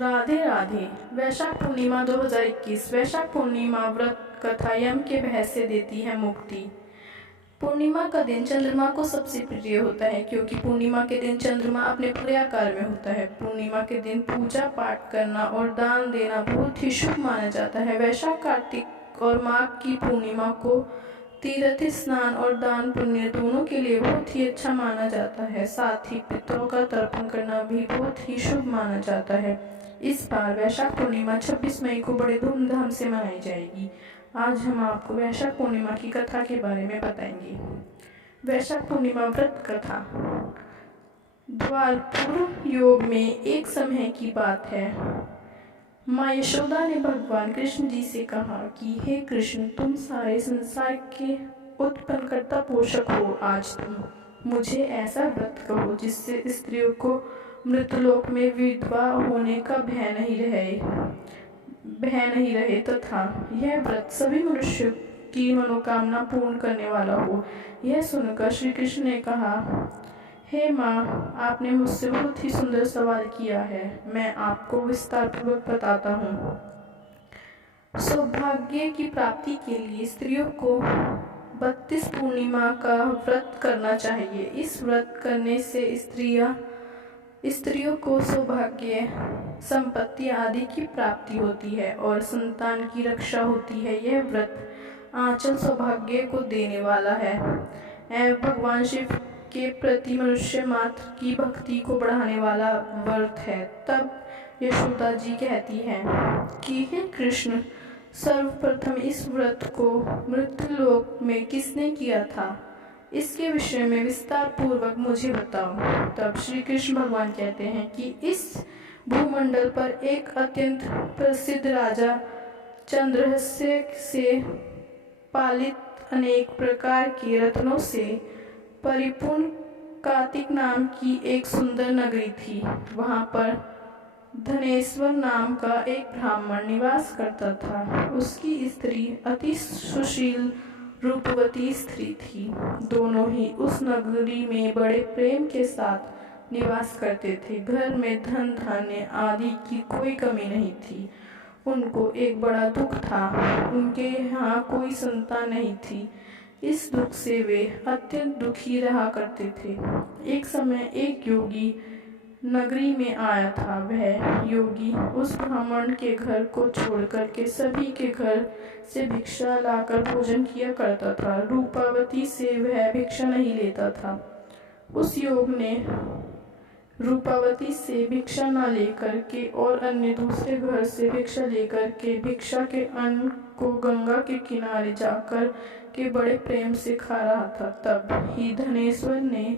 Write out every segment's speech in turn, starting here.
राधे राधे। वैशाख पूर्णिमा 2021। वैशाख पूर्णिमा व्रत कथा यम के भय से देती है मुक्ति। पूर्णिमा का दिन चंद्रमा को सबसे प्रिय होता है क्योंकि पूर्णिमा के दिन चंद्रमा अपने पूरे आकार में होता है। पूर्णिमा के दिन पूजा पाठ करना और दान देना बहुत ही शुभ माना जाता है। वैशाख कार्तिक और माघ की पूर्णिमा को तीर्थ स्नान और दान पुण्य दोनों के लिए बहुत ही अच्छा माना जाता है। साथ ही पितरों का तर्पण करना भी बहुत ही शुभ माना जाता है। इस बार वैशाख पूर्णिमा 26 मई को बड़े धूमधाम से मनाई जाएगी। आज हम आपको वैशाख पूर्णिमा की कथा के बारे में बताएंगे। वैशाख पूर्णिमा व्रत कथा। द्वापर युग में एक समय की बात है। माँ यशोदा ने भगवान कृष्ण जी से कहा कि हे कृष्ण, तुम सारे संसार के उत्पन्नकर्ता पोषक हो। आज तुम मुझे ऐसा व्रत कहो जिससे स्त्रियों को मृतलोक में विधवा होने का भय नहीं रहे तथा यह व्रत सभी मनुष्यों की मनोकामना पूर्ण करने वाला हो। यह सुनकर श्री कृष्ण ने कहा, हे माँ, आपने मुझसे बहुत ही सुंदर सवाल किया है। मैं आपको विस्तार पूर्वक बताता हूँ। सौभाग्य की प्राप्ति के लिए स्त्रियों को 32 पूर्णिमा का व्रत करना चाहिए। इस व्रत करने से स्त्रियों को सौभाग्य, संपत्ति आदि की प्राप्ति होती है और संतान की रक्षा होती है। यह व्रत आंचल सौभाग्य को देने वाला है एवं भगवान शिव के प्रति मनुष्य मात्र की भक्ति को बढ़ाने वाला व्रत है। तब यशोदा जी कहती हैं कि हे कृष्ण, सर्वप्रथम इस व्रत को मृत्युलोक में किसने किया था? इसके विषय में विस्तार पूर्वक मुझे बताओ। तब श्री कृष्ण भगवान कहते हैं कि इस भूमंडल पर एक अत्यंत प्रसिद्ध राजा चंद्रहास्य से पालित अनेक प्रकार के रत्नों से परिपूर्ण कार्तिक नाम की एक सुंदर नगरी थी। वहां पर धनेश्वर नाम का एक ब्राह्मण निवास करता था। उसकी स्त्री अति सुशील रूपवती स्त्री थी। दोनों ही उस नगरी में बड़े प्रेम के साथ निवास करते थे। घर में धन धान्य आदि की कोई कमी नहीं थी। उनको एक बड़ा दुख था, उनके यहाँ कोई संतान नहीं थी। इस दुख से वे अत्यंत दुखी रहा करते थे। एक समय एक योगी नगरी में आया था। वह योगी उस ब्राह्मण के घर को छोड़कर के सभी के घर से भिक्षा लाकर भोजन किया करता था। रूपावती से वह भिक्षा नहीं लेता था। उस योग ने रूपावती से भिक्षा न लेकर के और अन्य दूसरे घर से भिक्षा लेकर के भिक्षा के अन्न को गंगा के किनारे जाकर के बड़े प्रेम से खा रहा था। तब ही धनेश्वर ने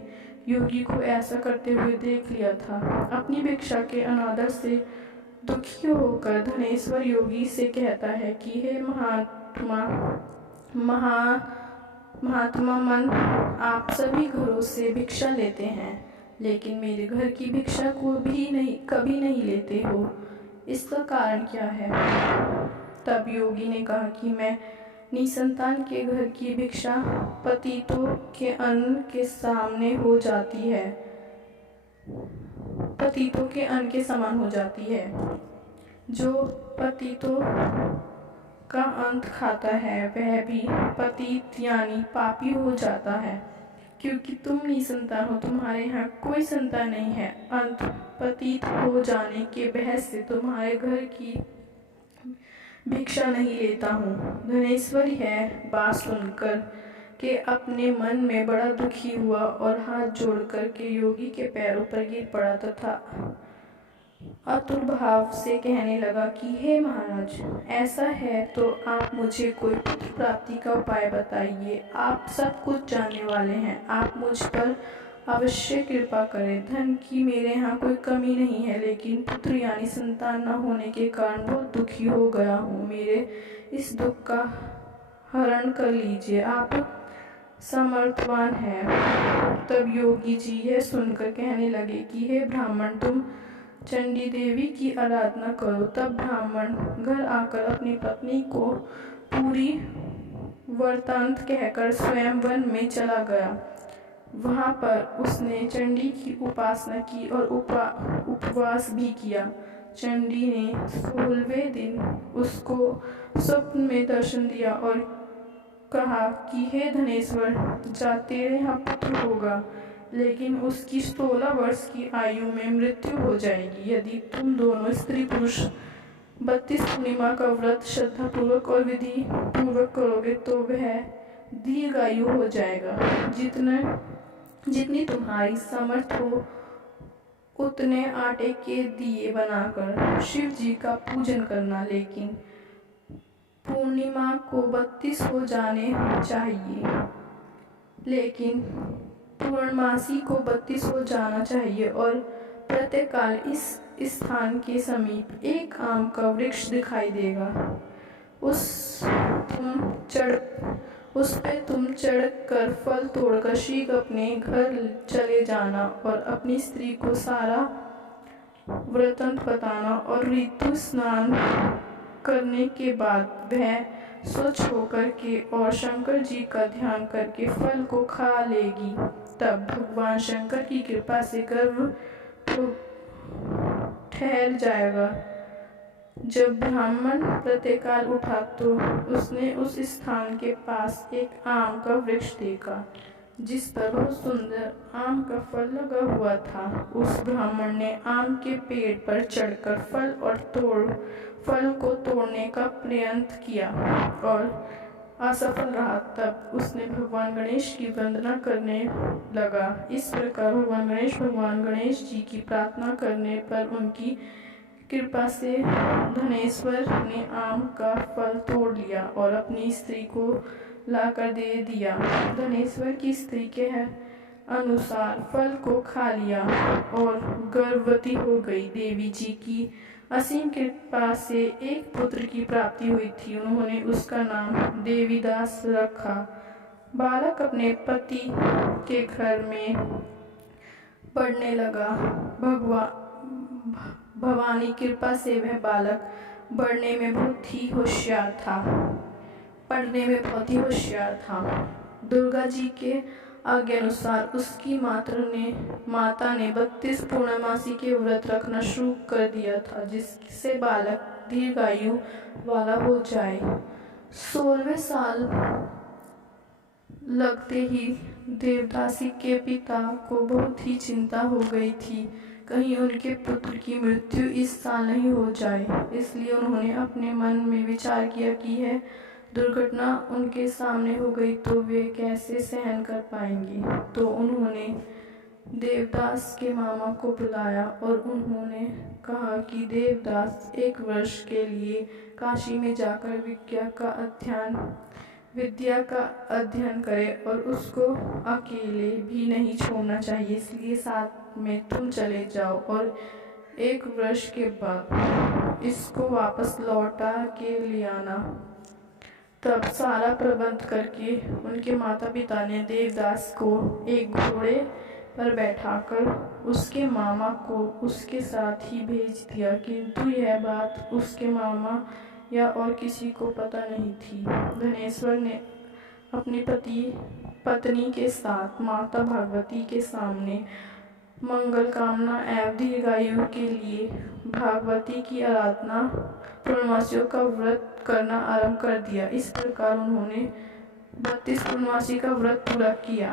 योगी को ऐसा करते हुए देख लिया था। अपनी भिक्षा के अनादर से दुखी होकर धनेश्वर योगी से कहता है कि हे महात्मा मन, आप सभी घरों से भिक्षा लेते हैं, लेकिन मेरे घर की भिक्षा को भी कभी नहीं लेते हो। इसका कारण क्या है? तब योगी ने कहा कि मैं निसंतान के घर की भिक्षा पतितों के अन्न के सामने हो जाती है, पतितों के अन्न के समान हो जाती है। जो पतितों का अंत खाता है वह भी पतित यानी पापी हो जाता है। क्योंकि तुम निसंतान हो, तुम्हारे यहाँ कोई संतान नहीं है। अंत पतित हो जाने के भय से तुम्हारे घर की भिक्षा नहीं लेता हूँ। धनेश्वर यह बात सुनकर के अपने मन में बड़ा दुखी हुआ और हाथ जोड़कर के योगी के पैरों पर गिर पड़ा तथा आतुर भाव से कहने लगा कि हे महाराज, ऐसा है तो आप मुझे कोई पुत्र प्राप्ति का उपाय बताइए। आप सब कुछ जानने वाले हैं, आप मुझ पर अवश्य कृपा करें। धन की मेरे यहाँ कोई कमी नहीं है, लेकिन पुत्र यानी संतान न होने के कारण बहुत दुखी हो गया हूँ। मेरे इस दुख का हरण कर लीजिए, आप समर्थवान हैं। तब योगी जी यह सुनकर कहने लगे कि हे ब्राह्मण, तुम चंडी देवी की आराधना करो। तब ब्राह्मण घर आकर अपनी पत्नी को पूरी वृत्तांत कहकर स्वयं वन में चला गया। वहां पर उसने चंडी की उपासना की और उपवास भी किया। चंडी ने 16वें दिन उसको स्वप्न में दर्शन दिया और कहा कि हे धनेश्वर, जा तेरे यहाँ पुत्र होगा, लेकिन उसकी 16 वर्ष की आयु में मृत्यु हो जाएगी। यदि तुम दोनों स्त्री पुरुष 32 पूर्णिमा का व्रत श्रद्धापूर्वक और विधि पूर्वक करोगे तो वह दीर्घायु हो जाएगा। जितनी तुम्हारी समर्थ हो उतने आटे के दिए बनाकर शिव जी का पूजन करना, लेकिन पूर्णिमा को 32 हो जाने चाहिए, लेकिन पूर्णमासी को 32 हो जाना चाहिए। और प्रातःकाल इस स्थान के समीप एक आम का वृक्ष दिखाई देगा। उस पे तुम चढ़कर फल तोड़कर शीघ्र अपने घर चले जाना और अपनी स्त्री को सारा वृत्तांत बताना, और ऋतु स्नान करने के बाद वह स्वच्छ होकर के और शंकर जी का ध्यान करके फल को खा लेगी। तब भगवान शंकर की कृपा से गर्भ तो ठहर जाएगा। जब ब्राह्मण प्रातःकाल उठा तो उसने उस स्थान के पास एक आम का वृक्ष देखा जिस पर बहुत सुंदर आम का फल लगा हुआ था। उस ब्राह्मण ने आम के पेड़ पर चढ़कर फल को तोड़ने का प्रयत्न किया और असफल रहा। तब उसने भगवान गणेश की वंदना करने लगा। इस प्रकार भगवान गणेश जी की प्रार्थना करने पर उनकी कृपा से धनेश्वर ने आम का फल तोड़ लिया और अपनी स्त्री को लाकर दे दिया। धनेश्वर की स्त्री के अनुसार फल को खा लिया और गर्भवती हो गई। देवी जी की असीम कृपा से एक पुत्र की प्राप्ति हुई थी। उन्होंने उसका नाम देवीदास रखा। बालक अपने पति के घर में बढ़ने लगा। भवानी कृपा से वह बालक पढ़ने में बहुत ही होशियार था। दुर्गा जी के आज्ञा अनुसार उसकी माता ने 32 पूर्णमासी के व्रत रखना शुरू कर दिया था, जिससे बालक दीर्घायु वाला हो जाए। 16वें साल लगते ही देवदासी के पिता को बहुत ही चिंता हो गई थी, कहीं उनके पुत्र की मृत्यु इस साल नहीं हो जाए। इसलिए उन्होंने अपने मन में विचार किया कि यह दुर्घटना उनके सामने हो गई तो वे कैसे सहन कर पाएंगे। तो उन्होंने देवदास के मामा को बुलाया और उन्होंने कहा कि देवदास 1 वर्ष के लिए काशी में जाकर विद्या का अध्ययन करे और उसको अकेले भी नहीं छोड़ना चाहिए, इसलिए साथ में तुम चले जाओ और 1 वर्ष के बाद इसको वापस लौटा के ले आना। तब सारा प्रबंध करके उनके माता पिता ने देवदास को एक घोड़े पर बैठाकर उसके मामा को उसके साथ ही भेज दिया, किंतु यह बात उसके मामा या और किसी को पता नहीं थी। धनेश्वर ने अपनी पत्नी के साथ माता भगवती के सामने मंगल कामना एवं दीर्घायु के लिए भगवती की आराधना पूर्णमासियों का व्रत करना आरंभ कर दिया। इस प्रकार उन्होंने 32 पूर्णमासी का व्रत पूरा किया।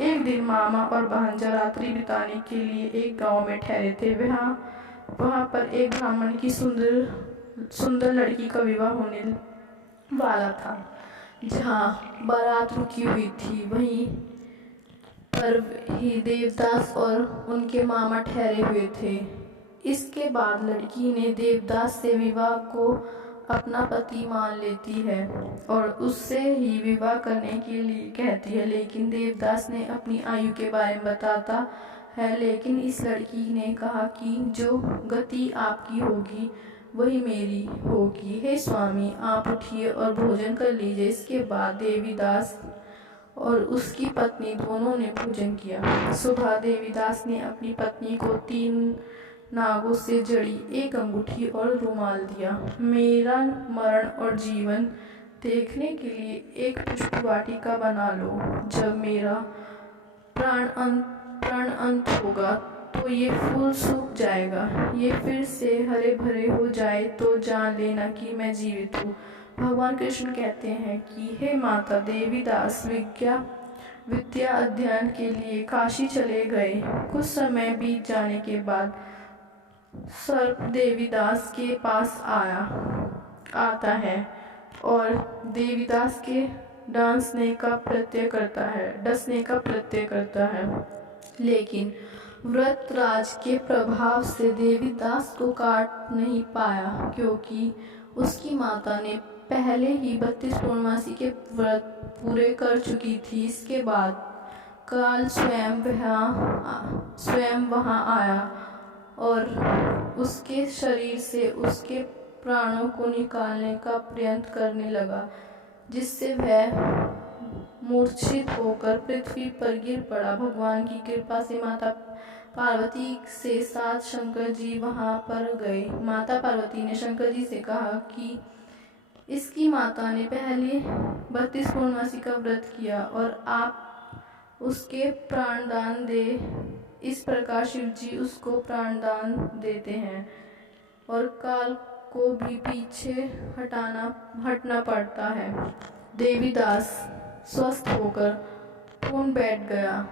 एक दिन मामा और भांजा रात्रि बिताने के लिए एक गांव में ठहरे थे। वहां पर एक ब्राह्मण की सुंदर लड़की का विवाह होने वाला था। जहाँ बारात रुकी हुई थी वहीं पर ही देवदास और उनके मामा ठहरे हुए थे। इसके बाद लड़की ने देवदास से विवाह को अपना पति मान लेती है और उससे ही विवाह करने के लिए कहती है, लेकिन देवदास ने अपनी आयु के बारे में बताता है। लेकिन इस लड़की ने कहा कि जो गति आपकी होगी वही मेरी होगी। हे स्वामी, आप उठिए और भोजन कर लीजिए। इसके बाद देवीदास और उसकी पत्नी दोनों ने भोजन किया। सुबह देवीदास ने अपनी पत्नी को 3 नागों से जड़ी एक अंगूठी और रुमाल दिया। मेरा मरण और जीवन देखने के लिए एक पुष्प वाटिका बना लो। जब मेरा प्राण अंत होगा तो ये फूल सूख जाएगा, ये फिर से हरे भरे हो जाए तो जान लेना कि मैं जीवित हूँ। भगवान कृष्ण कहते हैं कि हे माता, देवीदास विद्या अध्ययन के लिए काशी चले गए। कुछ समय बीत जाने के बाद सर्प देवीदास के पास आता है और देवीदास के डसने का प्रत्यय करता है। लेकिन व्रतराज के प्रभाव से देवीदास को काट नहीं पाया, क्योंकि उसकी माता ने पहले ही 32 पूर्णमासी के व्रत पूरे कर चुकी थी। इसके बाद काल स्वयं वहाँ आया और उसके शरीर से उसके प्राणों को निकालने का प्रयत्न करने लगा, जिससे वह मूर्छित होकर पृथ्वी पर गिर पड़ा। भगवान की कृपा से माता पार्वती के साथ शंकर जी वहां पर गए। माता पार्वती ने शंकर जी से कहा कि इसकी माता ने पहले 32 पूर्णमासी का व्रत किया और आप उसके प्राणदान दे। इस प्रकार शिव जी उसको प्राणदान देते हैं और काल को भी पीछे हटना पड़ता है। देवीदास स्वस्थ होकर पूर्ण बैठ गया।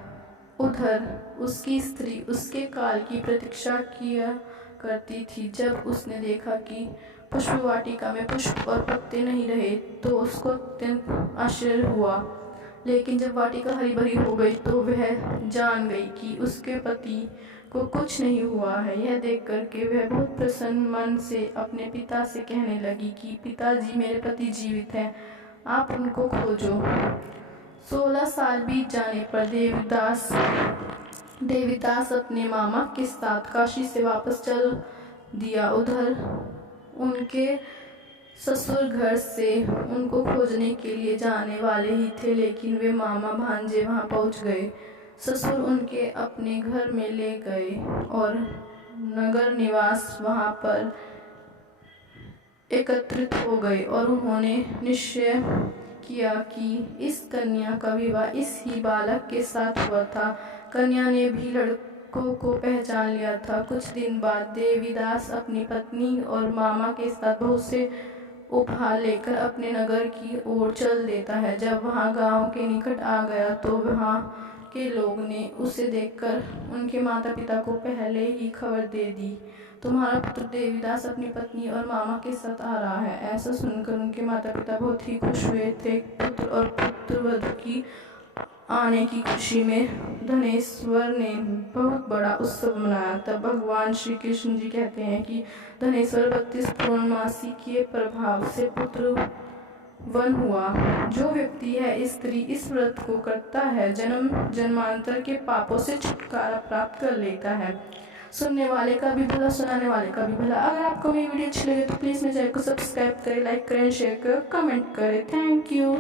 उधर उसकी स्त्री उसके काल की प्रतीक्षा किया करती थी। जब उसने देखा कि पुष्प वाटिका में पुष्प और पत्ते नहीं रहे तो उसको अत्यंत आश्चर्य हुआ। लेकिन जब वाटिका हरी भरी हो गई तो वह जान गई कि उसके पति को कुछ नहीं हुआ है। यह देख करके वह बहुत प्रसन्न मन से अपने पिता से कहने लगी कि पिताजी, मेरे पति जीवित हैं, आप उनको खोजो। 16 साल बीत जाने पर देवीदास अपने मामा के साथ काशी से वापस चल दिया। उधर उनके ससुर घर से उनको खोजने के लिए जाने वाले ही थे, लेकिन वे मामा भांजे वहां पहुंच गए। ससुर उनके अपने घर में ले गए और नगर निवास वहां पर एकत्रित हो गए और उन्होंने निश्चय किया कि इस कन्या का विवाह इस ही बालक के साथ हुआ था। कन्या ने भी लड़कों को पहचान लिया था। कुछ दिन बाद देवीदास अपनी पत्नी और मामा के साथ बहुत से उपहार लेकर अपने नगर की ओर चल देता है। जब वहां गांव के निकट आ गया तो वहां के लोग ने उसे देखकर उनके माता पिता को पहले ही खबर दे दी, तुम्हारा पुत्र देवीदास अपनी पत्नी और मामा के साथ आ रहा है। ऐसा सुनकर उनके माता पिता बहुत ही खुश हुए थे। पुत्र और पुत्रवधू की आने की खुशी में धनेश्वर ने बहुत बड़ा उत्सव मनाया। तब भगवान श्री कृष्ण जी कहते हैं कि धनेश्वर 32 पूर्णमासी के प्रभाव से पुत्र वन हुआ। जो व्यक्ति है स्त्री इस व्रत को करता है, जन्म जन्मांतर के पापों से छुटकारा प्राप्त कर लेता है। सुनने वाले का भी भला, सुनाने वाले का भी भला। अगर आपको मेरी वीडियो अच्छी लगे तो प्लीज़ मेरे चैनल को सब्सक्राइब करें, लाइक करें, शेयर करें, कमेंट करें। Thank you.